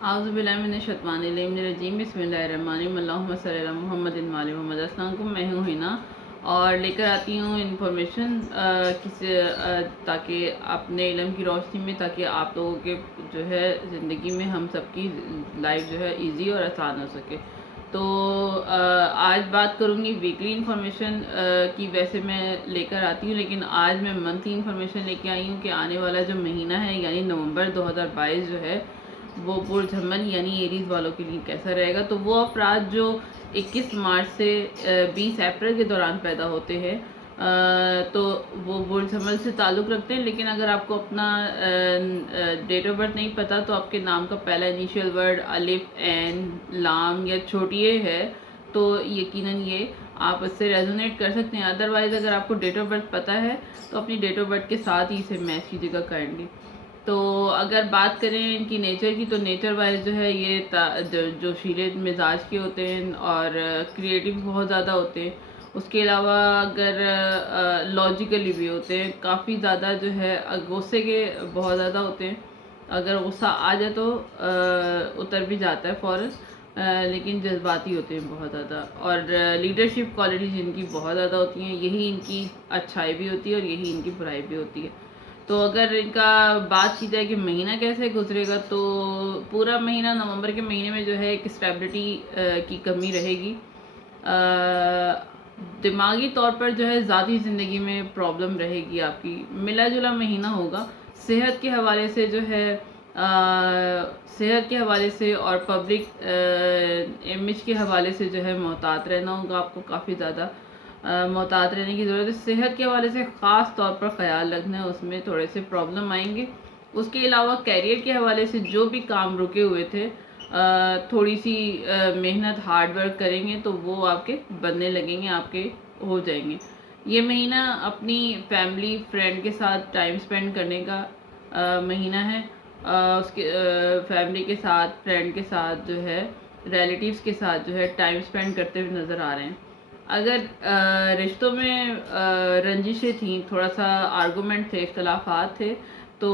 اعوذ باللہ من الشیطان الرجیم، بسم اللہ الرحمن الرحیم، اللہم صلی علی محمد وعلی محمد۔ السلام علیکم، میں ہوں ہینا اور لے کر آتی ہوں انفارمیشن تاکہ اپنے علم کی روشنی میں، تاکہ آپ لوگوں کے جو ہے زندگی میں ہم سب کی لائف جو ہے ایزی اور آسان ہو سکے۔ تو آج بات کروں گی ویکلی انفارمیشن کی، ویسے میں لے کر آتی ہوں، لیکن آج میں منتھلی انفارمیشن لے کے آئی ہوں کہ آنے والا جو مہینہ ہے یعنی نومبر 2022 جو ہے وہ برج حمل یعنی ایریز والوں کے لیے کیسا رہے گا۔ تو وہ افراد جو 21 مارچ سے 20 اپریل کے دوران پیدا ہوتے ہیں تو وہ برج حمل سے تعلق رکھتے ہیں، لیکن اگر آپ کو اپنا ڈیٹ آف برتھ نہیں پتا تو آپ کے نام کا پہلا انیشیل ورڈ الف، این، لام یا چھوٹی اے ہے تو یقیناً یہ آپ اس سے ریزونیٹ کر سکتے ہیں۔ ادروائز اگر آپ کو ڈیٹ آف برتھ پتہ ہے تو اپنی ڈیٹ آف برتھ کے ساتھ ہی اسے میچ کیجیے گا کائنڈلی۔ تو اگر بات کریں ان کی نیچر کی، تو نیچر وائز جو ہے یہ جوشیلے مزاج کے ہوتے ہیں اور کریٹیو بہت زیادہ ہوتے ہیں۔ اس کے علاوہ اگر لاجیکلی بھی ہوتے ہیں، کافی زیادہ جو ہے غصے کے بہت زیادہ ہوتے ہیں۔ اگر غصہ آ جائے تو اتر بھی جاتا ہے فوراً، لیکن جذباتی ہوتے ہیں بہت زیادہ، اور لیڈرشپ کوالٹیز ان کی بہت زیادہ ہوتی ہیں۔ یہی ان کی اچھائی بھی ہوتی ہے اور یہی ان کی برائی بھی ہوتی ہے۔ تو اگر ان کا بات کی جائے کہ مہینہ کیسے گزرے گا، تو پورا مہینہ نومبر کے مہینے میں جو ہے ایک اسٹیبلٹی کی کمی رہے گی۔ دماغی طور پر جو ہے ذاتی زندگی میں پرابلم رہے گی آپ کی۔ ملا جلا مہینہ ہوگا صحت کے حوالے سے جو ہے، صحت کے حوالے سے اور پبلک امیج کے حوالے سے جو ہے محتاط رہنا ہوگا آپ کو، کافی زیادہ محتاط رہنے کی ضرورت ہے۔ صحت کے حوالے سے خاص طور پر خیال رکھنا ہے، اس میں تھوڑے سے پرابلم آئیں گے۔ اس کے علاوہ کیریئر کے حوالے سے جو بھی کام رکے ہوئے تھے، تھوڑی سی محنت ہارڈ ورک کریں گے تو وہ آپ کے بننے لگیں گے، آپ کے ہو جائیں گے۔ یہ مہینہ اپنی فیملی فرینڈ کے ساتھ ٹائم سپینڈ کرنے کا مہینہ ہے۔ اس کے فیملی کے ساتھ، فرینڈ کے ساتھ جو ہے، ریلیٹیوز کے ساتھ جو ہے ٹائم سپینڈ کرتے ہوئے نظر آ رہے ہیں۔ اگر رشتوں میں رنجشیں تھیں، تھوڑا سا آرگومنٹ تھے، اختلافات تھے، تو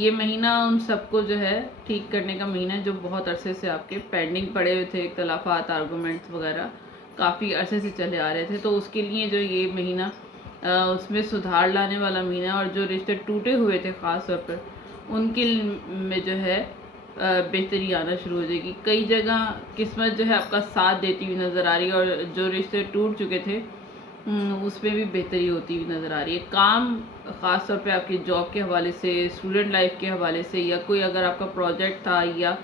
یہ مہینہ ان سب کو جو ہے ٹھیک کرنے کا مہینہ ہے، جو بہت عرصے سے آپ کے پینڈنگ پڑے ہوئے تھے، اختلافات، آرگومنٹس وغیرہ کافی عرصے سے چلے آ رہے تھے، تو اس کے لیے جو یہ مہینہ اس میں سدھار لانے والا مہینہ، اور جو رشتے ٹوٹے ہوئے تھے خاص طور پر ان کے میں جو ہے بہتری آنا شروع ہو جائے گی۔ کئی جگہ قسمت جو ہے آپ کا ساتھ دیتی ہوئی نظر آ رہی ہے، اور جو رشتے ٹوٹ چکے تھے اس میں بھی بہتری ہوتی ہوئی نظر آ رہی ہے۔ کام خاص طور پہ آپ کی جاب کے حوالے سے، اسٹوڈنٹ لائف کے حوالے سے، یا کوئی اگر آپ کا پروجیکٹ تھا یا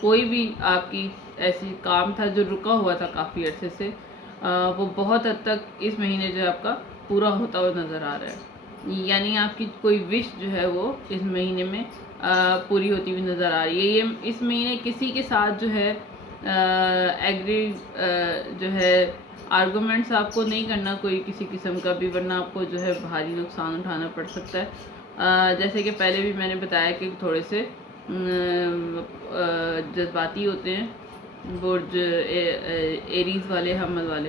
کوئی بھی آپ کی ایسی کام تھا جو رکا ہوا تھا کافی عرصے سے، وہ بہت حد تک اس مہینے جو ہے آپ کا پورا ہوتا ہوا نظر آ رہا ہے۔ یعنی آپ کی کوئی وش جو ہے وہ اس مہینے میں پوری ہوتی ہوئی نظر آ رہی ہے۔ یہ اس مہینے کسی کے ساتھ جو ہے ایگری جو ہے آرگومنٹس آپ کو نہیں کرنا کوئی کسی قسم کا بھی، ورنہ آپ کو جو ہے بھاری نقصان اٹھانا پڑ سکتا ہے۔ جیسے کہ پہلے بھی میں نے بتایا کہ تھوڑے سے جذباتی ہوتے ہیں برج ایریز والے، حمل والے۔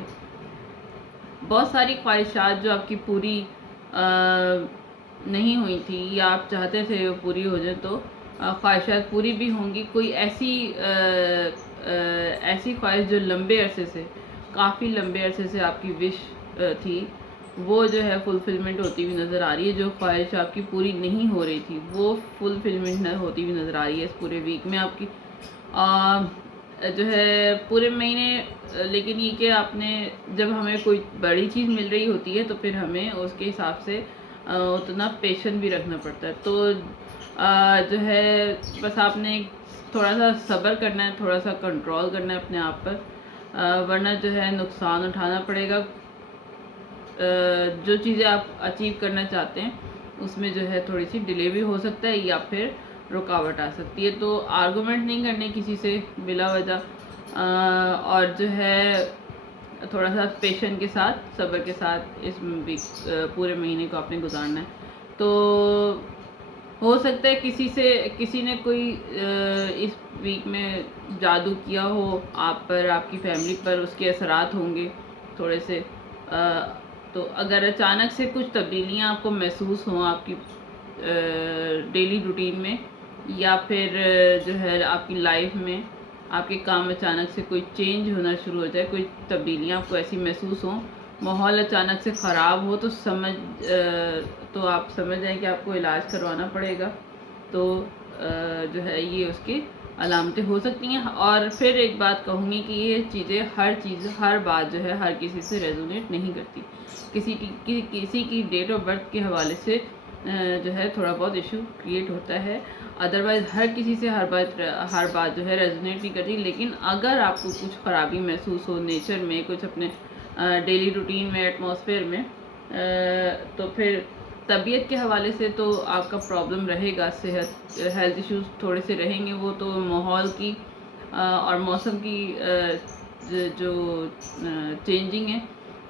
بہت ساری خواہشات جو آپ کی پوری نہیں ہوئی تھی یا آپ چاہتے تھے وہ پوری ہو جائیں، تو خواہشات پوری بھی ہوں گی۔ کوئی ایسی خواہش جو لمبے عرصے سے، کافی لمبے عرصے سے آپ کی وش تھی، وہ جو ہے فلفلمنٹ ہوتی ہوئی نظر آ رہی ہے۔ جو خواہش آپ کی پوری نہیں ہو رہی تھی وہ فلفلمنٹ ہوتی ہوئی نظر آ رہی ہے اس پورے ویک میں آپ کی جو ہے پورے مہینے۔ لیکن یہ کہ آپ نے جب ہمیں کوئی بڑی چیز مل رہی ہوتی ہے تو پھر ہمیں اس کے حساب سے اتنا پیشن بھی رکھنا پڑتا ہے، تو جو ہے بس آپ نے تھوڑا سا صبر کرنا ہے، تھوڑا سا کنٹرول کرنا ہے اپنے آپ پر، ورنہ جو ہے نقصان اٹھانا پڑے گا۔ جو چیزیں آپ اچیو کرنا چاہتے ہیں اس میں جو ہے تھوڑی سی ڈیلے بھی ہو سکتا ہے یا پھر رکاوٹ آ سکتی ہے۔ تو آرگومنٹ نہیں کرنے کسی سے بلا وجہ، اور جو ہے تھوڑا سا پیشن کے ساتھ، صبر کے ساتھ اس پورے مہینے کو آپ نے گزارنا ہے۔ تو ہو سکتا ہے کسی نے کوئی اس ویک میں جادو کیا ہو آپ پر، آپ کی فیملی پر، اس کے اثرات ہوں گے تھوڑے سے۔ تو اگر اچانک سے کچھ تبدیلیاں آپ کو محسوس ہوں آپ کی ڈیلی روٹین میں، یا پھر جو ہے آپ کی لائف میں آپ کے کام اچانک سے کوئی چینج ہونا شروع ہو جائے، کوئی تبدیلیاں آپ کو ایسی محسوس ہوں، ماحول اچانک سے خراب ہو، تو آپ سمجھ جائیں کہ آپ کو علاج کروانا پڑے گا. تو جو ہے یہ اس کی علامتیں ہو سکتی ہیں. اور پھر ایک بات کہوں گی کہ یہ چیزیں ہر بات جو ہے ہر کسی سے ریزونیٹ نہیں کرتی. کسی کی ڈیٹ آف برتھ کے حوالے سے جو ہے تھوڑا بہت ایشو کریٹ ہوتا ہے. ادروائز ہر کسی سے ہر بات جو ہے ریزونیٹ نہیں کرتی. لیکن اگر آپ کو کچھ خرابی محسوس ہو نیچر میں، کچھ اپنے ڈیلی روٹین میں، ایٹماسفیئر میں، تو پھر طبیعت کے حوالے سے تو آپ کا پرابلم رہے گا. ہیلتھ ایشوز تھوڑے سے رہیں گے، وہ تو ماحول کی اور موسم کی جو چینجنگ ہے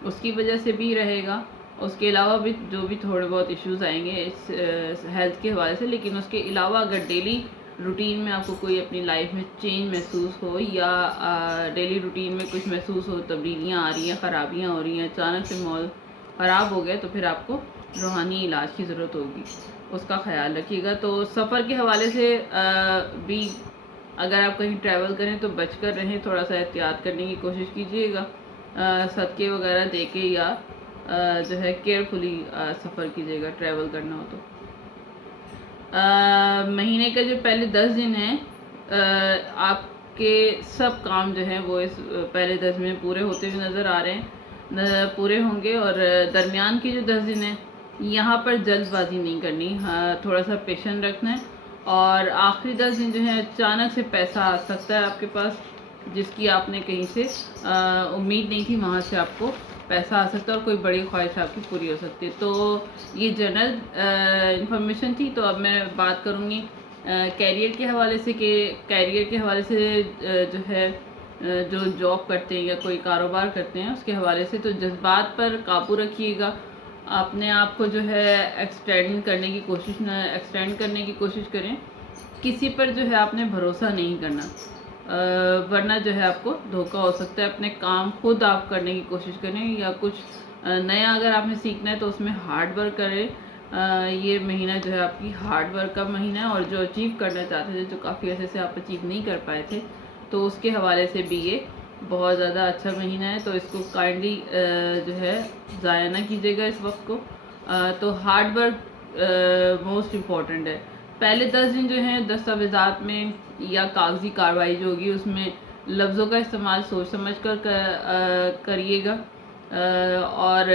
اس کی وجہ سے بھی رہے گا. اس کے علاوہ بھی جو بھی تھوڑے بہت ایشوز آئیں گے اس ہیلتھ کے حوالے سے. لیکن اس کے علاوہ اگر ڈیلی روٹین میں آپ کو کوئی اپنی لائف میں چینج محسوس ہو، یا ڈیلی روٹین میں کچھ محسوس ہو، تبدیلیاں آ رہی ہیں، خرابیاں ہو رہی ہیں، اچانک سے ماحول خراب ہو گئے، تو پھر آپ کو روحانی علاج کی ضرورت ہوگی. اس کا خیال رکھیے گا. تو سفر کے حوالے سے بھی اگر آپ کہیں ٹریول کریں تو بچ کر رہیں، تھوڑا سا احتیاط کرنے کی کوشش کیجیے گا. صدقے وغیرہ دے کے یا جو ہے کیئرفلی سفر کیجیے گا ٹریول کرنا ہو تو. مہینے کا جو پہلے 10 دن ہیں آپ کے سب کام جو ہیں وہ اس پہلے 10 دن میں پورے ہوتے ہوئے نظر آ رہے ہیں، پورے ہوں گے. اور درمیان کے جو 10 دن ہیں یہاں پر جلد بازی نہیں کرنی، تھوڑا سا پیشن رکھنا ہے. اور آخری 10 دن جو ہے اچانک سے پیسہ آ سکتا ہے آپ کے پاس، جس کی آپ نے کہیں سے امید نہیں تھی، وہاں سے آپ کو پیسہ آ سکتا ہے اور کوئی بڑی خواہش آپ کی پوری ہو سکتی ہے. تو یہ جنرل انفارمیشن تھی. تو اب میں بات کروں گی کیریئر کے حوالے سے، کہ کیریئر کے حوالے سے جو ہے جو جاب کرتے ہیں یا کوئی کاروبار کرتے ہیں اس کے حوالے سے. تو جذبات پر قابو رکھیے گا. اپنے آپ کو جو ہے ایکسٹینڈ کرنے کی کوشش کریں. کسی پر جو ہے آپ نے بھروسہ نہیں کرنا، ورنہ جو ہے آپ کو دھوکہ ہو سکتا ہے. اپنے کام خود آپ کرنے کی کوشش کریں، یا کچھ نیا اگر آپ نے سیکھنا ہے تو اس میں ہارڈ ورک کریں. یہ مہینہ جو ہے آپ کی ہارڈ ورک کا مہینہ ہے. اور جو اچیو کرنا چاہتے تھے، جو کافی عرصے سے آپ اچیو نہیں کر پائے تھے، تو اس کے حوالے سے بھی یہ بہت زیادہ اچھا مہینہ ہے. تو اس کو کائنڈلی جو ہے ضائع نہ کیجیے گا اس وقت کو. تو ہارڈ ورک موسٹ امپورٹنٹ ہے. پہلے 10 دن جو ہیں دستاویزات میں یا کاغذی کارروائی جو ہوگی اس میں لفظوں کا استعمال سوچ سمجھ کر کریے گا. اور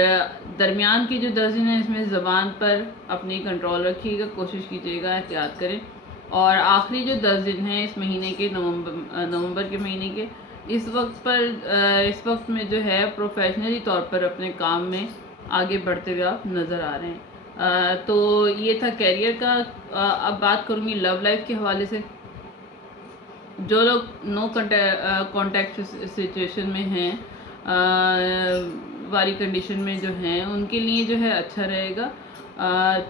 درمیان کی جو 10 دن ہیں اس میں زبان پر اپنی کنٹرول رکھیے گا، کوشش کیجیے گا احتیاط کریں. اور آخری جو 10 دن ہیں اس مہینے کے، نومبر کے مہینے کے، اس وقت میں جو ہے پروفیشنلی طور پر اپنے کام میں آگے بڑھتے ہوئے آپ نظر آ رہے ہیں. تو یہ تھا کیریئر کا. اب بات کروں گی لو لائف کے حوالے سے. جو لوگ نو کانٹیکٹ سچویشن میں ہیں، والی کنڈیشن میں جو ہیں، ان کے لیے جو ہے اچھا رہے گا.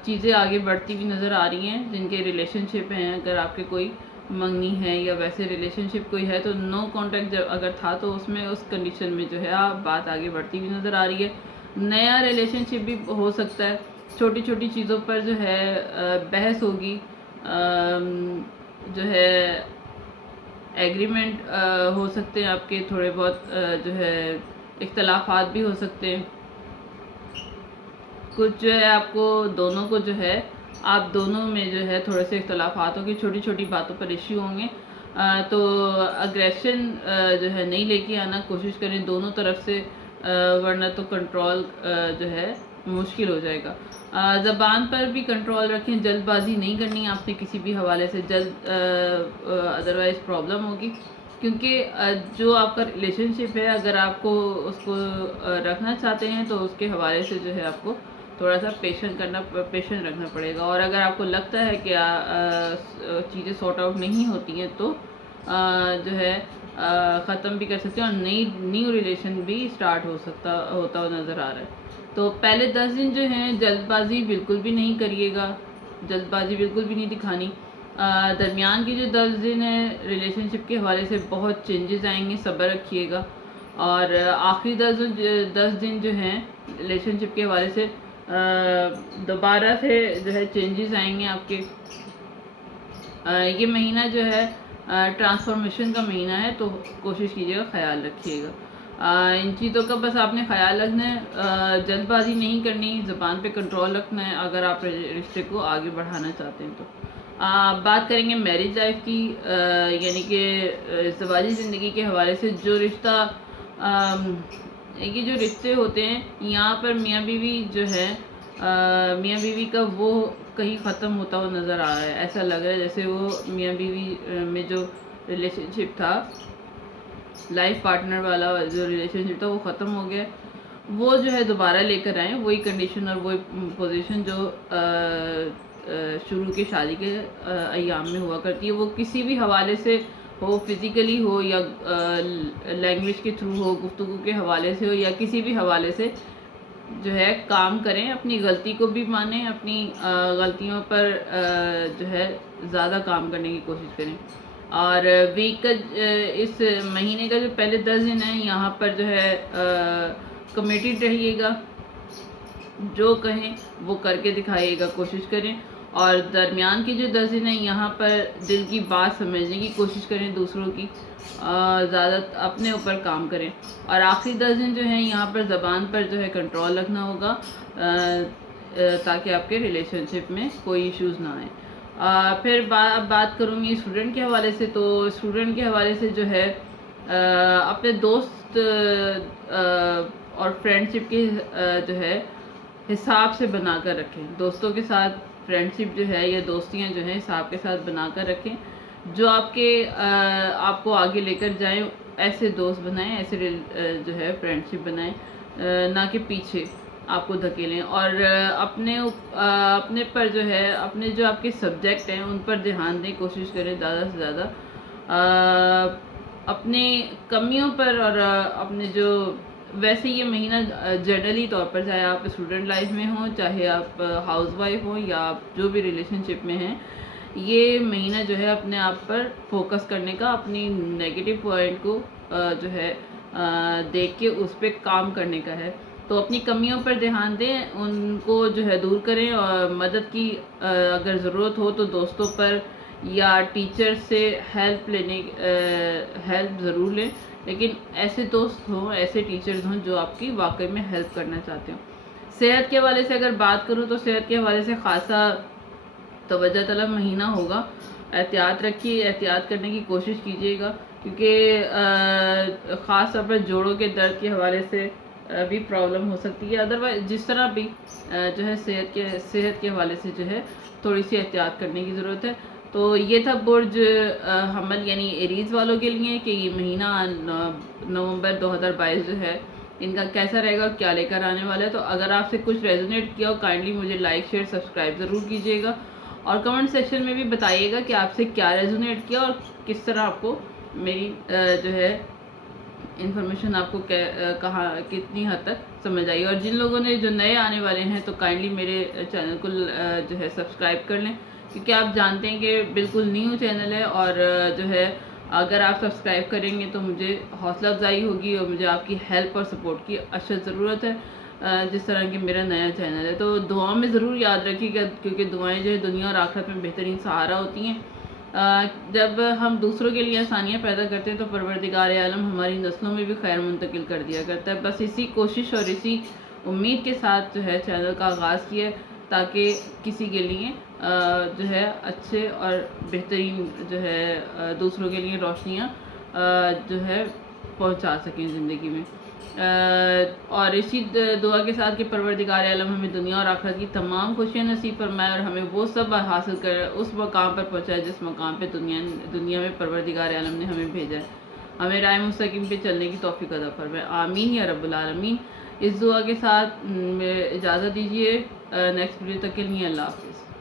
چیزیں آگے بڑھتی ہوئی نظر آ رہی ہیں. جن کے ریلیشن شپ ہیں، اگر آپ کے کوئی منگنی ہے یا ویسے ریلیشن شپ کوئی ہے، تو نو کانٹیکٹ اگر تھا تو اس میں اس کنڈیشن میں جو ہے بات آگے بڑھتی ہوئی نظر آ رہی ہے. نیا ریلیشن شپ بھی ہو سکتا ہے. چھوٹی چھوٹی چیزوں پر جو ہے بحث ہوگی، جو ہے ایگریمنٹ ہو سکتے ہیں آپ کے، تھوڑے بہت جو ہے اختلافات بھی ہو سکتے ہیں. کچھ جو ہے آپ کو دونوں کو جو ہے آپ دونوں میں جو ہے تھوڑے سے اختلافات ہوں گے، چھوٹی چھوٹی باتوں پر ایشو ہوں گے. تو اگریشن جو ہے نہیں لے کے آنا کوشش کریں دونوں طرف سے، ورنہ تو کنٹرول جو ہے مشکل ہو جائے گا. زبان پر بھی کنٹرول رکھیں. جلد بازی نہیں کرنی آپ نے کسی بھی حوالے سے، ادروائز پرابلم ہوگی. کیونکہ جو آپ کا ریلیشن شپ ہے، اگر آپ کو اس کو رکھنا چاہتے ہیں تو اس کے حوالے سے جو ہے آپ کو تھوڑا سا پیشن رکھنا پڑے گا. اور اگر آپ کو لگتا ہے کہ چیزیں سارٹ آؤٹ نہیں ہوتی ہیں تو جو ہے ختم بھی کر سکتے ہیں، اور نیو ریلیشن بھی اسٹارٹ ہوتا ہوا نظر آ رہا ہے. تو پہلے 10 دن جو ہیں جلد بازی بالکل بھی نہیں کریے گا، جلد بازی بالکل بھی نہیں دکھانی. درمیان کی جو 10 دن ہیں ریلیشن شپ کے حوالے سے بہت چینجز آئیں گے، صبر رکھیے گا. اور آخری 10 دن جو ہیں ریلیشن شپ کے حوالے سے دوبارہ سے جو ہے چینجز آئیں گے آپ کے. یہ مہینہ جو ہے ٹرانسفارمیشن کا مہینہ ہے، تو کوشش کیجیے گا، خیال رکھیے گا ان چیزوں کا. بس آپ نے خیال رکھنا ہے، جلد بازی نہیں کرنی، زبان پہ کنٹرول رکھنا ہے اگر آپ رشتے کو آگے بڑھانا چاہتے ہیں. تو بات کریں گے میرج لائف کی، یعنی کہ ازدواجی زندگی کے حوالے سے. جو رشتہ یہ جو رشتے ہوتے ہیں یہاں پر میاں بیوی جو ہے، میاں بیوی کا وہ کہیں ختم ہوتا ہوا نظر آ رہا ہے. ایسا لگ رہا ہے جیسے وہ میاں بیوی میں جو ریلیشن شپ تھا، لائف پارٹنر والا جو ریلیشن شپ تھا، وہ ختم ہو گیا. وہ جو ہے دوبارہ لے کر آئیں وہی کنڈیشن اور وہی پوزیشن جو شروع کے شادی کے ایام میں ہوا کرتی ہے. وہ کسی بھی حوالے سے ہو، فزیکلی ہو یا لینگویج کے تھرو ہو، گفتگو کے حوالے سے ہو یا کسی بھی حوالے سے، جو ہے کام کریں، اپنی غلطی کو بھی مانیں، اپنی غلطیوں پر جو ہے زیادہ کام کرنے کی کوشش کریں. اور ویک کا اس مہینے کا جو پہلے 10 دن ہیں یہاں پر جو ہے کمیٹڈ رہیے گا، جو کہیں وہ کر کے دکھائیے گا، کوشش کریں. اور درمیان کے جو 10 دن ہیں یہاں پر دل کی بات سمجھنے کی کوشش کریں دوسروں کی، زیادہ اپنے اوپر کام کریں. اور آخری 10 دن جو ہیں یہاں پر زبان پر جو ہے کنٹرول رکھنا ہوگا تاکہ آپ کے ریلیشن شپ میں کوئی ایشوز نہ آئیں. پھر بات کروں گی اسٹوڈنٹ کے حوالے سے. تو اسٹوڈنٹ کے حوالے سے جو ہے اپنے دوست اور فرینڈ شپ کے جو ہے حساب سے بنا کر رکھیں. دوستوں کے ساتھ فرینڈ شپ جو ہے یا دوستیاں جو ہیں حساب کے ساتھ بنا کر رکھیں، جو آپ کو آگے لے کر جائیں. ایسے دوست بنائیں، ایسے جو ہے فرینڈ شپ بنائیں، نہ کہ پیچھے آپ کو دھکیلیں. اور اپنے پر جو ہے اپنے جو آپ کے سبجیکٹ ہیں ان پر دھیان دیں، کوشش کریں زیادہ سے زیادہ اپنے کمیوں پر. اور اپنے جو ویسے یہ مہینہ جنرلی طور پر، چاہے آپ اسٹوڈنٹ لائف میں ہوں، چاہے آپ ہاؤس وائف ہوں یا آپ جو بھی ریلیشن شپ میں ہیں، یہ مہینہ جو ہے اپنے آپ پر فوکس کرنے کا، اپنی نیگیٹو پوائنٹ کو جو ہے دیکھ کے اس پہ کام کرنے کا ہے. تو اپنی کمیوں پر دھیان دیں، ان کو جو ہے دور کریں. اور مدد کی اگر ضرورت ہو تو دوستوں پر یا ٹیچر سے ہیلپ ضرور لیں، لیکن ایسے دوست ہوں، ایسے ٹیچرز ہوں جو آپ کی واقعی میں ہیلپ کرنا چاہتے ہوں. صحت کے حوالے سے اگر بات کروں تو صحت کے حوالے سے خاصا توجہ طلب مہینہ ہوگا. احتیاط رکھیے، احتیاط کرنے کی کوشش کیجیے گا، کیونکہ خاص طور پر جوڑوں کے درد کے حوالے سے بھی پرابلم ہو سکتی ہے. ادروائز جس طرح بھی جو ہے صحت کے حوالے سے جو ہے تھوڑی سی احتیاط کرنے کی ضرورت ہے. تو یہ تھا برج حمل یعنی ایریز والوں کے لیے کہ یہ مہینہ نومبر 2022 جو ہے ان کا کیسا رہے گا، کیا لے کر آنے والا ہے. تو اگر آپ سے کچھ ریزونیٹ کیا ہو، کائنڈلی مجھے لائک شیئر سبسکرائب ضرور کیجیے گا، اور کمنٹ سیکشن میں بھی بتائیے گا کہ آپ سے کیا ریزونیٹ کیا اور کس طرح آپ کو میری جو ہے انفارمیشن آپ کو کہاں کتنی حد تک سمجھ آئی. اور جن لوگوں نے جو نئے آنے والے ہیں تو کائنڈلی میرے چینل کو جو ہے سبسکرائب کر لیں، کیونکہ آپ جانتے ہیں کہ بالکل نیو چینل ہے. اور جو ہے اگر آپ سبسکرائب کریں گے تو مجھے حوصلہ افزائی ہوگی اور مجھے آپ کی ہیلپ اور سپورٹ کی اشد ضرورت ہے، جس طرح کہ میرا نیا چینل ہے. تو دعاؤں میں ضرور یاد رکھیے گا، کیونکہ دعائیں جو ہے دنیا اور آخرت میں بہترین سہارا ہوتی ہیں. جب ہم دوسروں کے لیے آسانیاں پیدا کرتے ہیں تو پروردگار عالم ہماری نسلوں میں بھی خیر منتقل کر دیا کرتا ہے. بس اسی کوشش اور اسی امید کے ساتھ جو ہے چینل کا آغاز کیا، تاکہ کسی کے لیے جو ہے اچھے اور بہترین جو ہے دوسروں کے لیے روشنیاں جو ہے پہنچا سکیں زندگی میں. اور اسی دعا کے ساتھ کہ پروردگار عالم ہمیں دنیا اور آخرت کی تمام خوشیاں نصیب فرمائے اور ہمیں وہ سب حاصل کر اس مقام پر پہنچائے جس مقام پہ دنیا میں پروردگار عالم نے ہمیں بھیجا ہے. ہمیں رائے مستقیم پہ چلنے کی توفیق عطا فرمائے، آمین یا رب العالمین. اس دعا کے ساتھ اجازت دیجیے، نیکسٹ ویڈیو تک کے لیے اللہ حافظ.